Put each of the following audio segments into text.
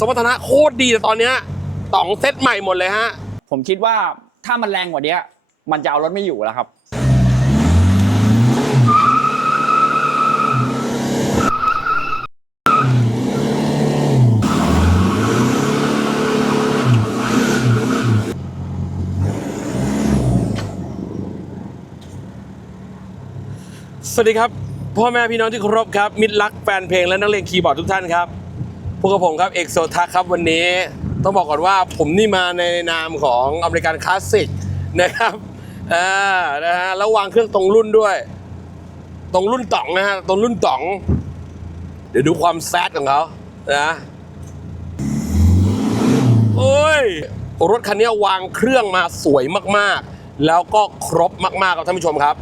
สมรรถนะโคตรดีแต่ตอนเนี้ยต๋องเซตใหม่หมดเลยฮะ ผมคิดว่าถ้ามันแรงกว่านี้มันจะเอารถไม่อยู่แล้วครับ สวัสดีครับ พ่อแม่พี่น้องที่เคารพครับ มิตรรักแฟนเพลงและนักเลงคีย์บอร์ดทุกท่านครับ พวกบผมครับเอกโซทักครับวันนี้ต้องบอกก่อนว่าผมนี่มาในนามของอเมริกันคลาสสิกนะครับอ่านะฮะแล้ววางเครื่องตรงรุ่นด้วย ตรงรุ่นต่องนะฮะตรงรุ่นต่อง เดี๋ยวดูความแซดของเขานะโอ้ยรถคันนี้วางเครื่องมาสวยมากๆ แล้วก็ครบมากๆครับท่านผู้ชมครับ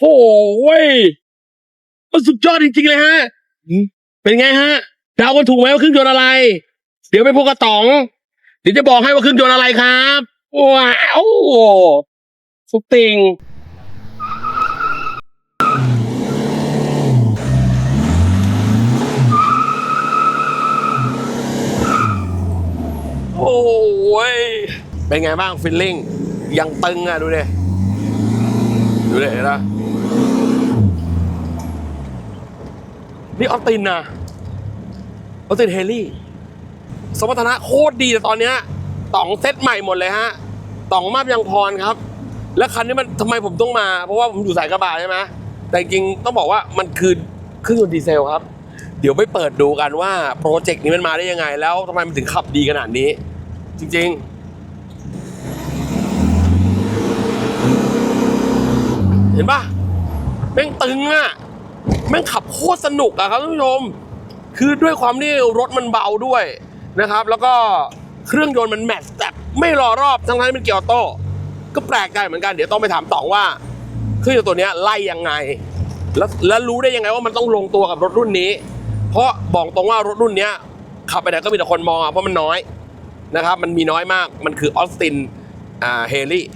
โอ้โหเว้ยมันสุดยอดจริงๆเลยฮะ เป็นไงฮะเดากันถูกไหมว่าเครื่องยนต์อะไร เดี๋ยวไปพบกระต๋อง เดี๋ยวจะบอกให้ว่าเครื่องยนต์อะไรครับว้าวสุดติงโอ้ยเป็นไงบ้างฟิลลิ่งยังตึงอะ ดูดิดูดิเห็นปะ นี่ออสตินนะออสตินเฮลี่ สมรรถนะโคตรดีแต่ตอนเนี้ยต๋องเซตใหม่หมดเลยฮะต๋องมาบยังพรครับ แล้วคันนี้มันทำไมผมต้องมา เพราะว่าผมอยู่สายกระบะใช่ไหมแต่จริงต้องบอกว่ามันคือเครื่องยนต์ดีเซลครับ เดี๋ยวไปเปิดดูกันว่าโปรเจกต์นี้มันมาได้ยังไง แล้วทำไมมันถึงขับดีขนาดนี้ จริง ๆเห็นปะแม่งตึงอะ แม่งขับโคตรสนุกอะครับท่านผู้ชม คือด้วยความที่รถมันเบาด้วยนะครับ แล้วก็เครื่องยนต์มันแมทแบบไม่รอรอบทั้งที่เป็นเกียร์ออโต้ก็แปลกใจเหมือนกันเดี๋ยวต้องไปถามต๋องว่า เครื่องยนต์ตัวนี้ไล่ยังไง แล้วแล้วรู้ได้ยังไงว่ามันต้องลงตัวกับรถรุ่นนี้ เพราะบอกตรงว่ารถรุ่นนี้ขับไปไหนก็มีแต่คนมองอะเพราะมันน้อยนะครับมันมีน้อยมากมันคือออสตินอ่าเฮลี่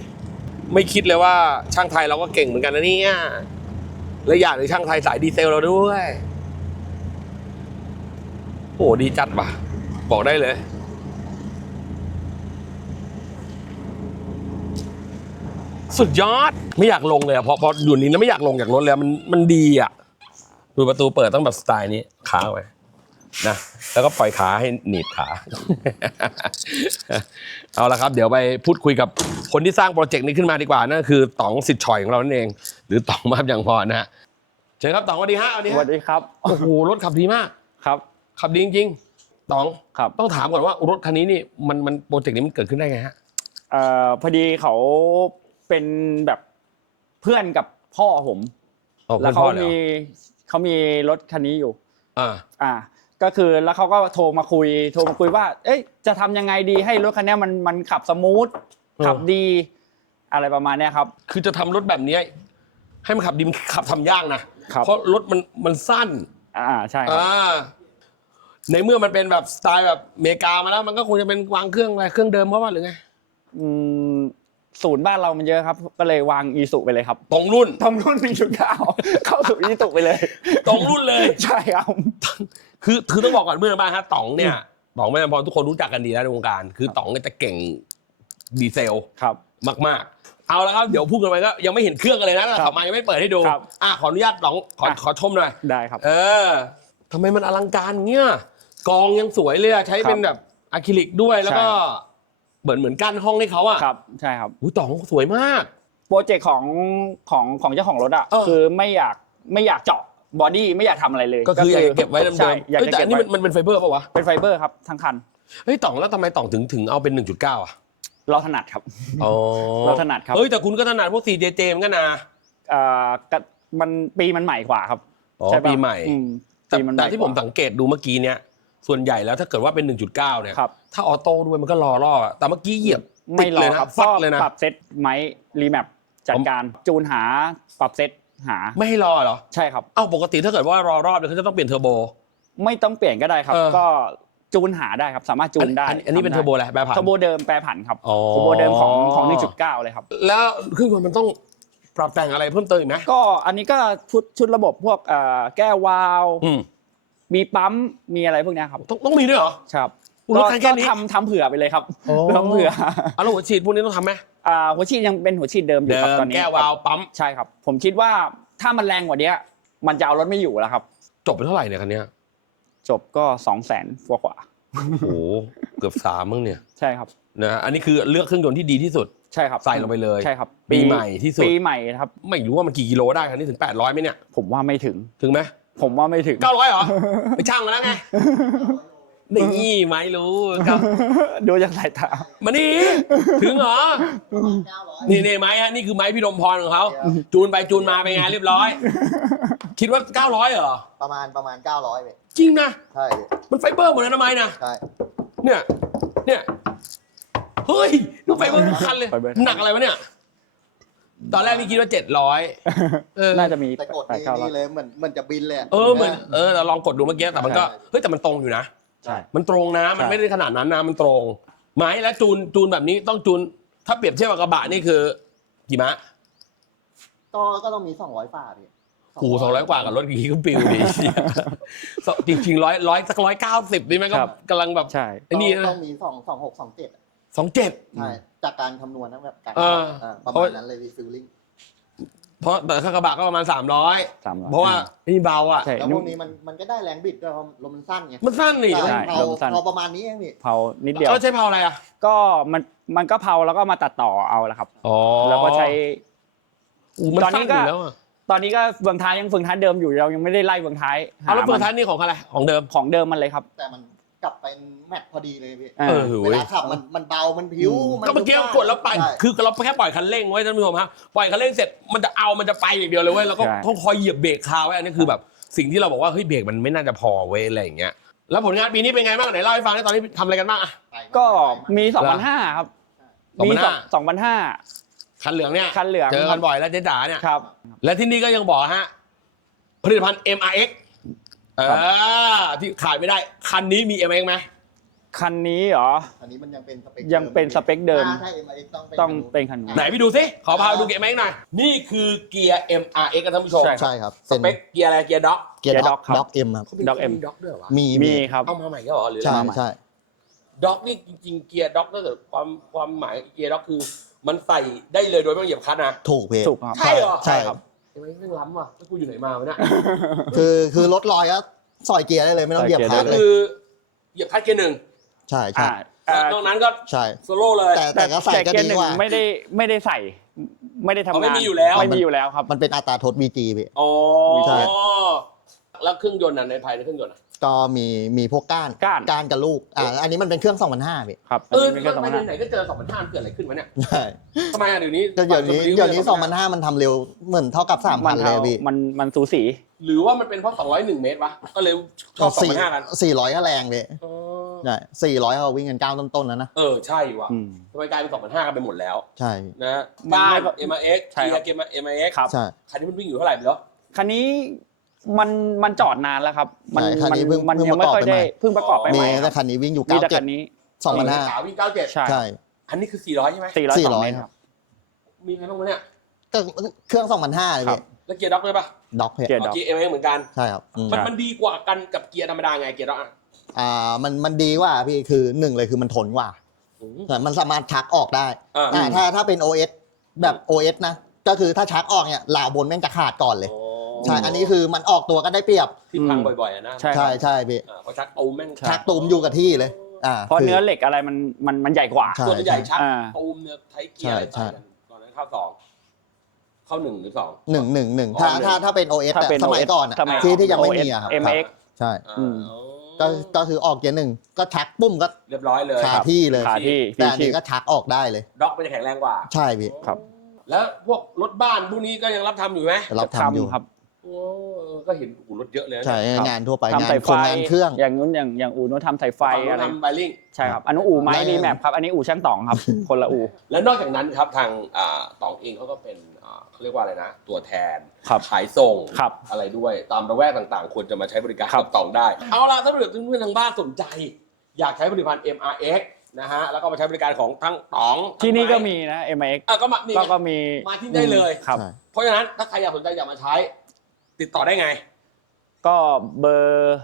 ไม่คิดเลยว่าช่างไทยเราก็เก่งเหมือนกันนะเนี่ย และอย่างหนึ่งช่างไทยสายดีเซลเราด้วยโอ้ดีจัดว่ะ บอกได้เลยสุดยอดไม่อยากลงเลยอะพอพออยู่นี้แล้วไม่อยากลงจากรถเลยอะมันมันดีอะดูประตูเปิดต้องแบบสไตล์นี้ขาไว้นะแล้วก็ปล่อยขาให้หนีบขา เอาละครับ เดี๋ยวไปพูดคุยกับคนที่สร้างโปรเจกต์นี้ขึ้นมาดีกว่านั่นคือต๋องสิทธิ์ชอยของเรานั่นเอง หรือต๋องมาบยังพอนะฮะ เชิญครับต๋องสวัสดีฮะสวัสดีสฮะวัสดีครับโอ้โหรถขับดีมากครับ ขับดีจริงๆต๋องครับต้องถามก่อนว่ารถคันนี้นี่มันมันโปรเจกต์นี้มันเกิดขึ้นได้ไงฮะเอ่อพอดีเขาเป็นแบบเพื่อนกับพ่อผมอ๋อแล้วคุณเขาพ่อเลยเหรมีอเขามีรถคันนี้อยู่อ่าอ่า ก็คือแล้วเขาก็โทรมาคุย โทรมาคุยว่า เอ้ยจะทำยังไงดีให้รถคันเนี้ยมันมันขับสมูทขับดี อะไรประมาณเนี้ยครับ คือจะทำรถแบบเนี้ยให้มันขับดีมันขับทำยากนะ ครับ เพราะรถมันมันสั้นอ่าใช่ครับ อ่าในเมื่อมันเป็นแบบสไตล์แบบอเมริกามาแล้วมันก็คงจะเป็นวางเครื่องอะไรเครื่องเดิมเพราะว่าหรือไงอืมศูนย์บ้านเรามันเยอะครับ ก็เลยวางอีสุไปเลยครับตรงรุ่น ทำรุ่นมีจุดเก้าเข้าสู่อีสุไปเลย ตรงรุ่นเลย ใช่ครับ คือคือต้องบอกก่อนเมื่อบ้านฮะต๋องเนี่ยต๋องไม่พอทุกคนรู้จักกันดีแล้วในวงการ คือต๋องเนี่ยจะเก่งดีเซลครับ มากๆ เอาละครับเดี๋ยวพูดกันไปก็ยังไม่เห็นเครื่องกันเลยนะครัขับบมายังไม่เปิดให้ดูครับอะขออนุญาตต๋องขออะ ขอชมหน่อยได้ครับ เออทำไมมันอลังการเงี้ยกองยังสวยเลยอะใช้เป็นครับแบบอะคริลิกด้วยแล้วก็ ใช่ เหมือนเหมือนกั้นห้องให้เขาอะครับใช่ครับอุ้ยต๋องสวยมาก โปรเจกต์ของของของเจ้าของรถอะเออ คือไม่อยากไม่อยากเจาะบอดี้ไม่อยากทำอะไรเลยก็คืออยากจะเก็บไว้เดิมใช่ๆอยากเอ้ยจะแต่เก็อับนนี้ไว้มันมันเป็นไฟเบอร์ป่าวะเป็นไฟเบอร์ครับทั้งคัน เฮ้ยต๋องแล้วทำไมต๋องถึงถึงเอาเป็น 1.9 อะ เราถนัดครับ อ๋อเราถนัดครับ เฮ้ยแต่คุณก็ถนัดพวก 4JJ เหมือนกันนะเอ่อก็มันปีมันใหม่กว่าครับอ๋อใช่ปะปีใหม่ อืแต่ปีมันใหแต่ม่ที่ผมกว่าสังเกตดูเมื่อกี้เนี้ยส่วนใหญ่แล้วถ้าเกิดว่าเป็น 1.9 เนี่ย ครับ ถ้าออโต้ด้วยมันก็รอรอบอะแต่เมื่อกี้เหยียบไม่รติดอเลยนะครับฟัดเลยนะปรับเซตไหมรีแมปจัดการจูนหาปรับเซตหาไม่ให้รอเหรอ ใช่ครับ เอ้าปกติถ้าเกิดว่ารอรอบเนี่ยเขาจะต้องเปลี่ยนเทอร์โบ ไม่ต้องเปลี่ยนก็ได้ครับ เออ ก็ จูนหาได้ครับสามารถจูนได้อันอันนี้เป็นทำเทอร์โบอะไรแบบผ่านเทอร์โบเดิมแปรผันครับอ๋อ เทอร์โบเดิมของข4.9เลยครับ แล้วเครื่องยนต์มันต้องปรับแต่งอะไรเพิ่มเติมอีกไหมก็อันนี้ก็ชุดชุดระบบพวกเอ่อแก้ววาล์วอืมมีปั๊มมีอะไรพวกเนี้ยครับต้องต้องมีด้วยเหรอ ครับอุ๊ยรถคันแค่นี้ก็ทำทำเผื่อไปเลยครับโอ้ทำเผื่อเอาแล้วหัวฉีดพวกนี้ต้องทำไหมอ่าหัวฉีดยังเป็นหัวฉีดเดิมอยู่เดิครับตอมนนี้แก้ววาล์วปั๊ม ใช่ครับ ผมคิดว่าถ้ามันแรงกว่านี้มันจะเอารถไม่อยู่แล้วครับ จบไปเท่าไหร่เนี่ยคันเนี้ย จบก็2 0 0 0 0 0กว่าโอ้โหเกือบสามมั้งเนี่ยๆใช่ครับนะฮะอันนี้คือเลือกเครื่องยนต์ที่ดีที่สุด ใช่ครับใส่ลงไปเลยใช่ครับปีใหม่ที่สุดปีใหม่ครับไม่รู้ว่ามันกี่กิโลได้คันนี้ถึง 800ไหมเนี่ย ผมว่าไม่ถึงถึงไหมผมว่าไม่ถึง 900เหรอไปช่างมาแล้วไงนี่ไม่รู้ครับดูจากสายตามานี่ถึงเหรอนี่นี่ไม้ฮะนี่คือไม้พี่ดมพรของเขาจูนไปจูนมาเป็นไงเรียบร้อย คิดว่า 900เหรอ ประมาณประมาณ 900เลยจริงนะ ใช่พี่มันไฟเบอร์หมดเลยนะไม้นะ ใช่ เนี่ย เนี่ย เฮ้ยดูไฟเบอร์ทุกคันเลย ไฟเบอร์ หนักอะไรวะเนี่ย ตอนแรกพี่คิดว่า 700เออ น่าจะมีแต่กดแปดนี่เก้าร้อย นี่เลยเหมือนเหมือนจะบินเลยะ เออเหมือนเออเราลองกดดูเมื่อกี้แต่มันก็ ใช่ เฮ้ยแต่มันตรงอยู่นะ ใช่ มันตรงนะ มันใช่ ไม่ได้ขนาดนั้นนะ มันตรง ไม้และจูนจูนแบบนี้ต้องจูน ถ้าเปรียบเทียบกับกระบะนี่คือ กี่มะ ก็ก็ต้องมี 200ฝ่าพี่ กูสองร้อยกว่ากับรถกี่ก็ปิวดีจริงจริงร้อยร้อยสักร้อยเก้าสิบนี่แม่งก็ครับกำลังแบบใช่ไอ้นี่ต้องนะต้องมี2 2 6 2 7สองเจ็ดใช่ จากการคำนวณนะแบบการเออเออประมาณนั้นเลยพี่ฟิลลิ่งเพราะแต่ถ้ากระบะก็ประมาณสามร้อยสามร้อยเพราะว่านี่เบาอะใช่แล้วพวกนี้มันมันก็ได้แรงบิดด้วยเพราะลมมันสั้นไงมันสั้นนี่ใช่ใช่เผาลมสั้นเผาประมาณนี้เองพี่เผานิดเดียวก็ใช้เผาอะไรอะก็มันมันก็เผาแล้วก็มาตัดต่อเอาละครับอ๋อแล้วก็ใช้อู้มันตอนนี้สั้นอก็ยู่แล้วอะ ตอนนี้ก็เฟืองท้ายยังเฟืองท้ายเดิมอยู่เรายังไม่ได้ไล่เฟืองท้ายหเอาแล้วเฟืองท้ายมันนี่ของอะไรของเดิมของเดิมมันเลยครับ แต่มันกลับเป็นแมทพอดีเลยพี่อ่าเออเวเว้ยลาขับมันมันเบา มันผิวมันก็เมื่อกี้กดแล้วไปใช่คือเราแค่ปล่อยคันเร่งไว้ท่านผู้ชมฮะ ปล่อยคันเร่งเสร็จมันจะเอา มันจะไปอย่างเดียวเลยเว้ย แล้วก็ใช่ต้องคอยเหยียบเบรกคาไว้ อันนี้คือแบบสิ่งที่เราบอกว่าเฮ้ยเบรกมันไม่น่าจะพอเว้ยอะไรอย่างเงี้ย แล้วผลงานปีนี้เป็นไงบ้างไหนเล่าให้ฟังได้ตอนนี้ทำอะไรกันบ้างอะไปก็มีเหรอ2,500ครับ2,500มีสองพันห้า คันเหลืองเนี่ยคันเหลือง เจอกันบ่อยแล้วเจ๊จ๋าเนี่ยครับ และที่นี่ก็ยังบอกฮะผลิตภัณฑ์ MRX เอครับ อที่ขายไม่ได้ คันนี้มี MRX ไหมคันนี้เหรอ อันนี้มันยังเป็นสเปคยังเป็นสเปคเดิม ถ้าถ้า MIX ต้องเป็นต้องเป็นคันนู้น ไหนไปดูสิขอพาไปดูเกียร์ MRX หน่อยนี่คือเกียร์ MRX กันท่านผู้ชมใช่ ใช่ครับสเปคเกียร์อะไรเกียร์ด็อกเกียร์เกียร์ด็อก Dock ครับ ด็อกเอ็มครับ Dock M ด็อกด้วยเหรอวะมีมีครับ เอามาใหม่ก็เหรอหรือใช่อะไรใช่ด็อกนี่จริงๆเกียร์ด็อกถ้าเกิดความความหมายเกียร์ด็อกคือ มันใส่ได้เลยโดยไม่ต้องเหยียบคลัตช์นะ ถูกเพถูกครับ ใช่เหรอ ใช่ครับทำไมไม่ล้ำว่ะแล้วกูอยู่ไหนมาวะเนี่ย คือคือรถลอยก็สอยเกียร์ได้เลยไม่ต้องเหยียบสอยเกีคลัยตร์ช์ได้เลคืยอเหยียบคลัตช์เกียร์หนึ่งใช่ใช่อ่าอ่านอกนั้นก็ใช่ โซโล่เลย แต่แต่ก็ใส่ก็เกียดีร์หนึ่กงว่า ไม่ได้ไม่ได้ใส่ ไม่ได้ทำอ๋อไม่งานมีอยู่แล้ว ไม่มีอยู่แล้วครับ มันเป็นอัตราทด VG พี่ อ๋อ ใช่ แล้วเครื่องยนต์น่ะในภายในเครื่องยนต์น่ะ ก็มีมีพวกก้านก้าน ก้านกับลูกอ่าอันนี้มันเป็นเครื่อง2005พี่ครับเอออันนี้ก็ทำสองไมพันห้าไหนๆก็เจอสองพันห้าเกิดอะไรขึ้นวะเนี่ยใช่ทำไมอะเดี๋ยวนี้ก็เดี๋ยวนี้เดี๋ยวนี้2005มันทำเร็วเหมือนเท่ากับมัน3,000เลยพี่มันมันสูสี หรือว่ามันเป็นเพราะ201เมตรวะก็เลยชอบ2,500กันสี่ร้อยก็แรงพี่อ๋อใช่สี่ร้อยเขาวิ่งกันเก้าต้นๆแล้วนะเออใช่ว่ะอืม ทำไมกลายเป็น2,500กันไปหมดแล้ว ใช่นะมันบ้าไม่นก็ MRX ใช่ครับเกียร์ MRX ครับ ใช่คันนี้มันวิ่งอยู่เท่าไหร่ไปแล้วคันนี้ มันมันจอดนานแล้วครับ มัใช่คันนี้เพิ่งมันเพิ่งยังไม่ค่อยประกอบไปได้ใหม่ เพิ่งประกอบไปมีใหม่คแต่รับคันนี้วิ่งอยู่มีเก้าแต่เจ็คัดนนี้สองพันห้าขาววิ่ง97ใช่ใช่ อันนี้คือ400ใช่ไหมสี่ร้อยสี่สองร้อยเมตรครับ มีใครบ้างวะเนี่ย ก็เครื่องสองพันห้าเลยครัพี่บ แล้วเกียร์ด็อกด้วยปะด็อกพี่เกียร์อ๋อเกียร์ MRX เหมือนกัน ใช่ครับอืมมันครับมันดีกว่ากันกับเกียร์ธรรมดาไงเกียร์ด็อกอะอ่ามันมันดีกว่าพี่คือหนึ่งเลยคือมันทนกว่าอืมแต่มันสามารถชักออกได้อ่าอ่าถ้าถ้าเป็น OS แบบ OS นะ ก็คือถ้าชักออกเนี่ยหลาบนแม่งจะขาดก่อนเลย อ๋อ ใช่ อันนี้คือมันออกตัวก็ได้เปรียบ ที่พังบ่อยๆอะนะใช่คใช่รับใช่พี่อ่าเพราะชักตูมแม่งชักตูมอยู่กับที่เลยอ่าเพราะคืเนื้อเหล็กอะไรมันมันมันใหญ่กว่า ใช่ส่วนใหญ่ชักอ่า ตูมเนี่ยไทยเกียร์อะไรใช่ ต่างกันตอนนั้นเข้าสองเข้าหนึ่งหรือสอง หนึ่งหนึ่งหนึ่งอ๋อถ้าหนึ่งถ้าถ้าเป็น OS ถ้าอะเป็น สมัย OS ก่อนอะสมัยที่ที่ยังไม่ OS มีอะครับ MX ใช่อ่าอืมอ๋อก็ก็คือออกเกียร์หนึ่งก็ชักปุ้มก็เรียบร้อยเลยคาที่เลยขาที่แต่พี่อันชีนี้พ ก็ชักออกได้เลย ด็อกมันจะแข็งแรงกว่า ใช่พี่ครับ แล้วพวกรถบ้านพวกนี้ก็ยังรับทำอยู่ไหมเราทำอยู่ครับโอ้เออ ก็เห็นอู่รถเยอะเลยนะใช่ครับงานทั่วไปงาทำนสายโคไฟรงงานเครื่อง อย่างนู้นอย่างอย่างอู่นู้นทำสายไฟฝั่งนู้นอะไรทำไบลิง ใช่ครับอันนู้นอู่ไม้แล้วรีแมปครับอันนี้อู่ช่างต่องครับ คนละอู่ และนอกจากนั้นครับทางอ่าตองเองเขาก็เป็นอ่าเขาเรียกว่าอะไรนะ ตัวแทนครับขายส่งครับอะไรด้วยตามระแวกต่างๆ ควรจะมาใช้บริการครับกับตองได้ เอาล่ะถ้าเกิดเพื่อนๆทางบ้านสนใจ อยากใช้ผลิตภัณฑ์ MRX นะฮะแล้วก็มาใช้บริการของทั้งต๋องที่นี่ก็ทั้งไมีนะ MX อะก็มานี่ก็ไงก็มีมาที่ได้เลย ครับ ใช่ เพราะฉะนั้นถ้าใครอยากสนใจอยากมาใช้ ติดต่อได้ไง ก็เบอร์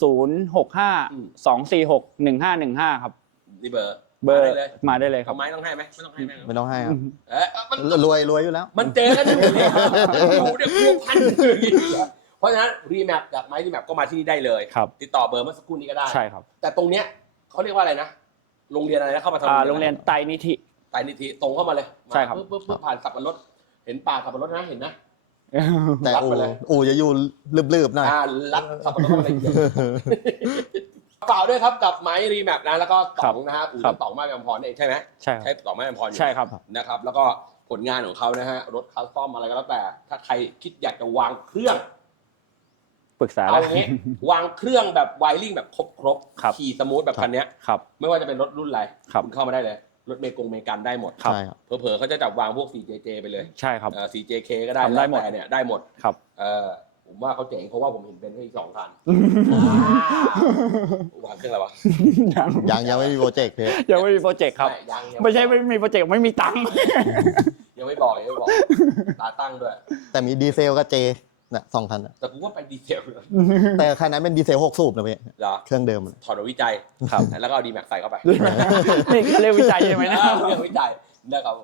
ศูนย์หกห้าอืมสองสี่หกหนึ่งห้าหนึ่งห้าครับ นี่เบอร์เบอร์มาได้เลยมาได้เลยครัเอาบ ไม้ต้องให้ไหมไม่ต้องให้ไหมไม่ต้องให้ครับเอ๊ะมันรวยรวยอยู่แล้ว มันเจอกันอยู่เนี่ยอยู่เนี่ยพัวพันอยู่อย่างนี้เพราะฉะนั้นรีแมปจากไม้รีแมปก็มาที่นี่ได้เลย ครับ ติดต่อเบอร์เมื่อสักครู่นี้ก็ได้ ใช่ครับแต่ตรงเนี้ยเขาเรียกว่าอะไรนะ โรงเรียนอะไรนะเข้ามาทำอ่าโรงเรียนไตรนิธิ ไตรนิธิตรงเข้ามาเลยใช่ครับ ปึ๊บปึ๊บปึ๊บผ่านสับปะรดเห็นป่าสับปะรดนะเห็นนะ แต่รับอูไปเลย อูจะอยู่ลืบๆหน่อย อ่ารัดสับปะรดอะไรอย่างเงี้ยเปล่าด้วยครับกับไม้รีแมปนะแล้วก็ต๋องนะฮะอู่ครับ ต๋องไม้แอมพรเองใช่ไหมใช่คใช่รับต๋องไม้แอมพรอยู่ ใช่ครับ นะครับแล้วก็ผลงานของเขานะฮะรถคัสตอมอะไรก็แล้วแต่ ถ้าใครคิดอยากจะวางเครื่องปรึกษาเอาแล้ว อย่างนี้ วางเครื่องแบบไวริ่งแบบครบครบๆครับ ขี่สมูทแบบคันเนี้ย ครับ ไม่ว่าจะเป็นรถรุ่นอะไรครับ ณเข้ามาได้เลย รถเมกงเมกันได้หมดครับ ใช่ครับ เผลอๆเขาจะจับวางพวก 4JJ ไปเลยใช่ครับ เอ่อ 4JK ก็ได้ทำได้หมด แล้วแต่เนี่ยได้หมดครับ เออผมว่าเขาเจ๋งเพราะว่าผมเห็นเป็นที่สองคันวางเครื่องอะไรวะยังยังยังไม่มีโปรเจกต์เพชรยังไม่มีโปรเจกต์ครับไม่ยังยังไม่ใช่ไม่มีโปรเจกต์ไม่มีตังค์ ยังไม่บอกยังไม่บอกตาตั้งด้วยแต่มีดีเซลกับเจ น่ยสองพันน่ะแต่กูว่าไปดีเซลแต่คันนั้นเป็นดีเซลหกสูบนะเพี่เหรอเครื่องเดิมถอดเอาวิจัยครับแล้วก็เอาดีแม็กใส่เข้าไปนี่เขาเรียกวิจัยใช่ไหมนะเรียกวิจัยนะครับ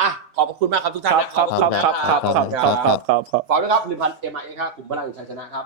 อะขอบคุณมากครับทุกท่านครับขอบคุณมาครับขอบคุณครับขอบครับครับ ฝากด้วยครับหนึ่งพันเอ็มไอครับกลุ่มพลังแห่งชัยชนะครับ